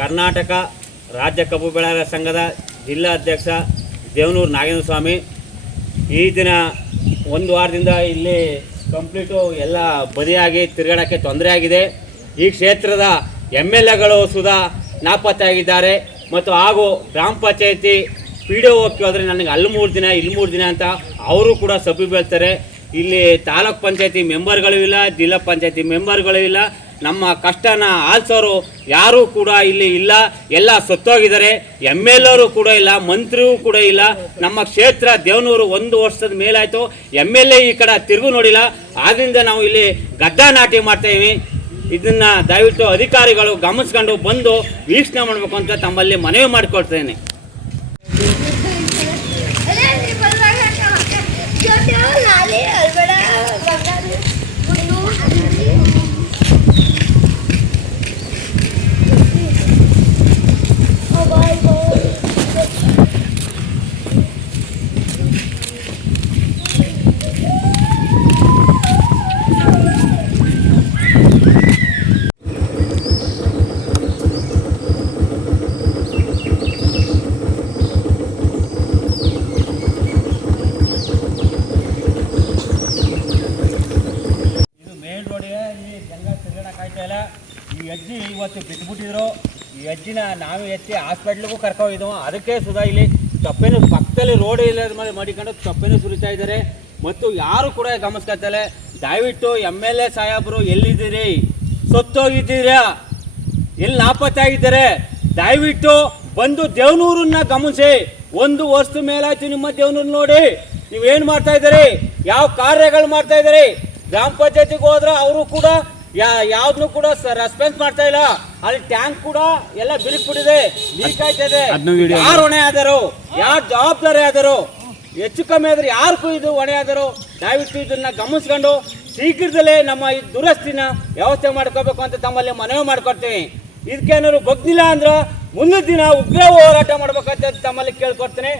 ಕರ್ನಾಟಕ ರಾಜ್ಯ ಕಬ್ಬು ಬೆಳೆಗಾರರ ಸಂಘದ ಜಿಲ್ಲಾ ಅಧ್ಯಕ್ಷ ದೇವನೂರು ನಾಗೇಂದ್ರ ಸ್ವಾಮಿ ಈ ದಿನ ಒಂದು ವಾರದಿಂದ ಇಲ್ಲಿ ಕಂಪ್ಲೀಟು ಎಲ್ಲ ಬದಿಯಾಗಿ ತಿರುಗಾಡೋಕ್ಕೆ ತೊಂದರೆ ಆಗಿದೆ ಈ ಕ್ಷೇತ್ರದ ಎಂ ಎಲ್ ಎಗಳು ಸುಧಾ ನಾಪತ್ತೆಯಾಗಿದ್ದಾರೆ. ಮತ್ತು ಹಾಗೂ ಗ್ರಾಮ ಪಂಚಾಯಿತಿ ಪಿ ಡಿ ಹೋದರೆ ನನಗೆ ಅಲ್ಲಿ ಮೂರು ದಿನ, ಇಲ್ಲಿ ಮೂರು ದಿನ ಅಂತ ಅವರು ಕೂಡ ಸಭೆ ಬೀಳ್ತಾರೆ. ಇಲ್ಲಿ ತಾಲೂಕ್ ಪಂಚಾಯತಿ ಮೆಂಬರ್ಗಳು ಇಲ್ಲ, ಜಿಲ್ಲಾ ಪಂಚಾಯತಿ ಮೆಂಬರ್ಗಳು ಇಲ್ಲ. ನಮ್ಮ ಕಷ್ಟನ ಆಲ್ಸೋರು ಯಾರೂ ಕೂಡ ಇಲ್ಲಿ ಇಲ್ಲ. ಎಲ್ಲ ಸತ್ತೋಗಿದ್ದಾರೆ. ಎಂ ಎಲ್ ಅವರು ಕೂಡ ಇಲ್ಲ, ಮಂತ್ರಿಯೂ ಕೂಡ ಇಲ್ಲ. ನಮ್ಮ ಕ್ಷೇತ್ರ ದೇವನೂರು ಒಂದು ವರ್ಷದ ಮೇಲಾಯಿತು. ಎಂ ಎಲ್ ಎ ಈ ಕಡೆ ತಿರುಗು ನೋಡಿಲ್ಲ. ಆದ್ದರಿಂದ ನಾವು ಇಲ್ಲಿ ಗಡ್ಡ ನಾಟಿ ಮಾಡ್ತಾ ಇದೀವಿ ಇದನ್ನ ದಯವಿಟ್ಟು ಅಧಿಕಾರಿಗಳು ಗಮನಿಸ್ಕೊಂಡು ಬಂದು ವೀಕ್ಷಣೆ ಮಾಡಬೇಕು ಅಂತ ತಮ್ಮಲ್ಲಿ ಮನವಿ ಮಾಡಿಕೊಳ್ತೇನೆ. ತಿರ್ಗಾಡಕ್ ಆಯ್ತಾ ಇಲ್ಲ ಈ ಅಜ್ಜಿ ಇವತ್ತು ಬಿಟ್ಬಿಟ್ಟಿದ್ರು. ಈ ಅಜ್ಜಿನ ನಾವು ಎತ್ತಿ ಹಾಸ್ಪಿಟ್ಲಿಗೂ ಕರ್ಕೊಂಡಿದ್ದೆವು ಅದಕ್ಕೆ ಸುಧಾ ಇಲ್ಲಿ ತಪ್ಪೇನು ಪಕ್ಕದಲ್ಲಿ ರೋಡ್ ಇಲ್ಲದ ಮೇಲೆ ಮಾಡಿಕೊಂಡು ತಪ್ಪೇನು ಸುರಿತಾ ಇದ್ದಾರೆ. ಮತ್ತು ಯಾರು ಕೂಡ ಗಮನಿಸ್ಕೊಳ್ತಾರೆ ದಯವಿಟ್ಟು ಎಂ ಎಲ್ ಎ ಸಾಹೇಬರು ಎಲ್ಲಿದ್ದೀರಿ? ಸತ್ತೋಗಿದ್ದೀರಾ? ಎಲ್ಲಿ ನಾಪತ್ತಾಗಿದ್ದಾರೆ? ದಯವಿಟ್ಟು ಬಂದು ದೇವನೂರನ್ನ ಗಮನಿಸಿ. ಒಂದು ವರ್ಷ ಮೇಲಾಯ್ತು ನಿಮ್ಮ ದೇವನೂರು ನೋಡಿ. ನೀವೇನು ಮಾಡ್ತಾ ಇದ್ದೀರಿ? ಯಾವ ಕಾರ್ಯಗಳು ಮಾಡ್ತಾ ಇದ್ದೀರಿ? ಗ್ರಾಮ ಪಂಚಾಯತಿಗೆ ಹೋದ್ರೆ ಅವರು ಕೂಡ ಯಾ ಯಾವ್ದನ್ನು ಕೂಡ ರೆಸ್ಪಾನ್ಸ್ ಮಾಡ್ತಾ ಇಲ್ಲ. ಅಲ್ಲಿ ಟ್ಯಾಂಕ್ ಕೂಡ ಎಲ್ಲ ಬಿರುಕ್ಬಿಟ್ಟಿದೆ ಲೀಕ್ ಆಯ್ತದೆ. ಯಾರು ಹೊಣೆ ಆದರು ಯಾರು ಜವಾಬ್ದಾರಿ ಆದರು ಹೆಚ್ಚು ಕಮ್ಮಿ ಆದ್ರೆ ಯಾರಿಗೂ ಇದು ಹೊಣೆ ಆದರು ದಯವಿಟ್ಟು ಇದನ್ನ ಗಮನಿಸ್ಕೊಂಡು ಶೀಘ್ರದಲ್ಲೇ ನಮ್ಮ ಈ ದುರಸ್ತಿನ ವ್ಯವಸ್ಥೆ ಮಾಡ್ಕೋಬೇಕು ಅಂತ ತಮ್ಮಲ್ಲಿ ಮನವಿ ಮಾಡ್ಕೊಡ್ತೀವಿ ಇದಕ್ಕೇನಾದ್ರು ಬಗ್ಲಿಲ್ಲ ಅಂದ್ರೆ ಮುಂದಿನ ದಿನ ಉಗ್ರ ಹೋರಾಟ ಮಾಡ್ಬೇಕಂತ ತಮ್ಮಲ್ಲಿ ಕೇಳ್ಕೊಡ್ತೀನಿ.